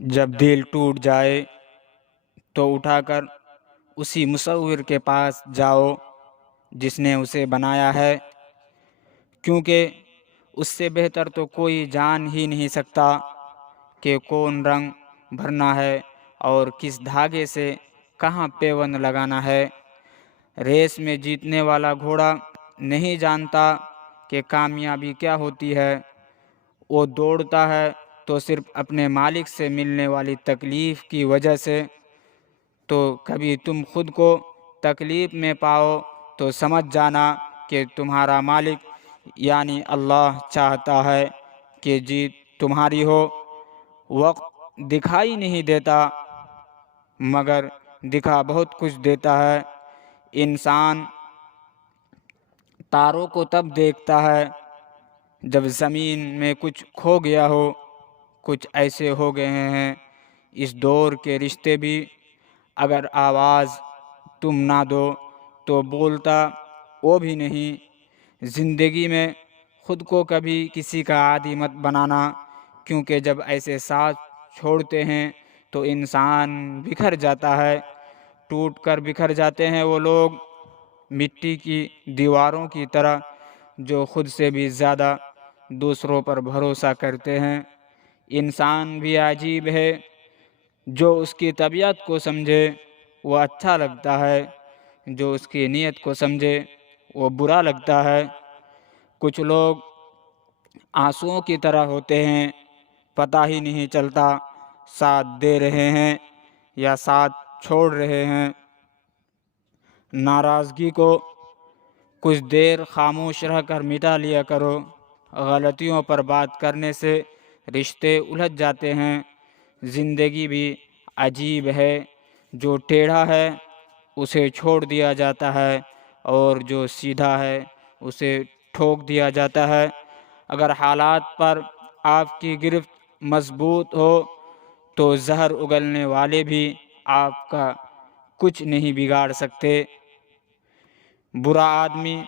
جب دل ٹوٹ جائے تو اٹھا کر اسی مصور کے پاس جاؤ جس نے اسے بنایا ہے، کیونکہ اس سے بہتر تو کوئی جان ہی نہیں سکتا کہ کون رنگ بھرنا ہے اور کس دھاگے سے کہاں پیوند لگانا ہے۔ ریس میں جیتنے والا گھوڑا نہیں جانتا کہ کامیابی کیا ہوتی ہے، وہ دوڑتا ہے تو صرف اپنے مالک سے ملنے والی تکلیف کی وجہ سے۔ تو کبھی تم خود کو تکلیف میں پاؤ تو سمجھ جانا کہ تمہارا مالک یعنی اللہ چاہتا ہے کہ جیت تمہاری ہو۔ وقت دکھائی نہیں دیتا مگر دکھا بہت کچھ دیتا ہے۔ انسان تاروں کو تب دیکھتا ہے جب زمین میں کچھ کھو گیا ہو۔ کچھ ایسے ہو گئے ہیں اس دور کے رشتے بھی، اگر آواز تم نہ دو تو بولتا وہ بھی نہیں۔ زندگی میں خود کو کبھی کسی کا عادی مت بنانا، کیونکہ جب ایسے ساتھ چھوڑتے ہیں تو انسان بکھر جاتا ہے۔ ٹوٹ کر بکھر جاتے ہیں وہ لوگ مٹی کی دیواروں کی طرح جو خود سے بھی زیادہ دوسروں پر بھروسہ کرتے ہیں۔ انسان بھی عجیب ہے، جو اس کی طبیعت کو سمجھے وہ اچھا لگتا ہے، جو اس کی نیت کو سمجھے وہ برا لگتا ہے۔ کچھ لوگ آنسوؤں کی طرح ہوتے ہیں، پتہ ہی نہیں چلتا ساتھ دے رہے ہیں یا ساتھ چھوڑ رہے ہیں۔ ناراضگی کو کچھ دیر خاموش رہ کر مٹا لیا کرو۔ غلطیوں پر بات کرنے سے رشتے الجھ جاتے ہیں۔ زندگی بھی عجیب ہے، جو ٹیڑھا ہے اسے چھوڑ دیا جاتا ہے اور جو سیدھا ہے اسے ٹھوک دیا جاتا ہے۔ اگر حالات پر آپ کی گرفت مضبوط ہو تو زہر اگلنے والے بھی آپ کا کچھ نہیں بگاڑ سکتے۔ برا آدمی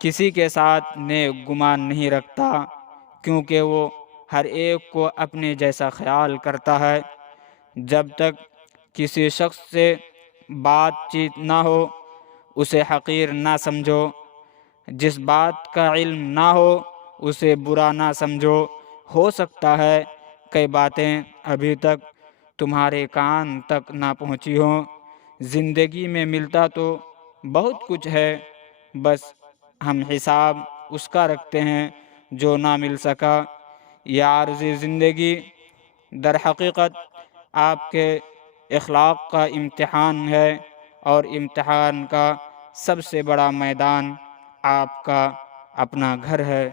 کسی کے ساتھ نیک گمان نہیں رکھتا، کیونکہ وہ ہر ایک کو اپنے جیسا خیال کرتا ہے۔ جب تک کسی شخص سے بات چیت نہ ہو اسے حقیر نہ سمجھو، جس بات کا علم نہ ہو اسے برا نہ سمجھو۔ ہو سکتا ہے کئی باتیں ابھی تک تمہارے کان تک نہ پہنچی ہوں۔ زندگی میں ملتا تو بہت کچھ ہے، بس ہم حساب اس کا رکھتے ہیں جو نہ مل سکا۔ یہ عارضی زندگی در حقیقت آپ کے اخلاق کا امتحان ہے، اور امتحان کا سب سے بڑا میدان آپ کا اپنا گھر ہے۔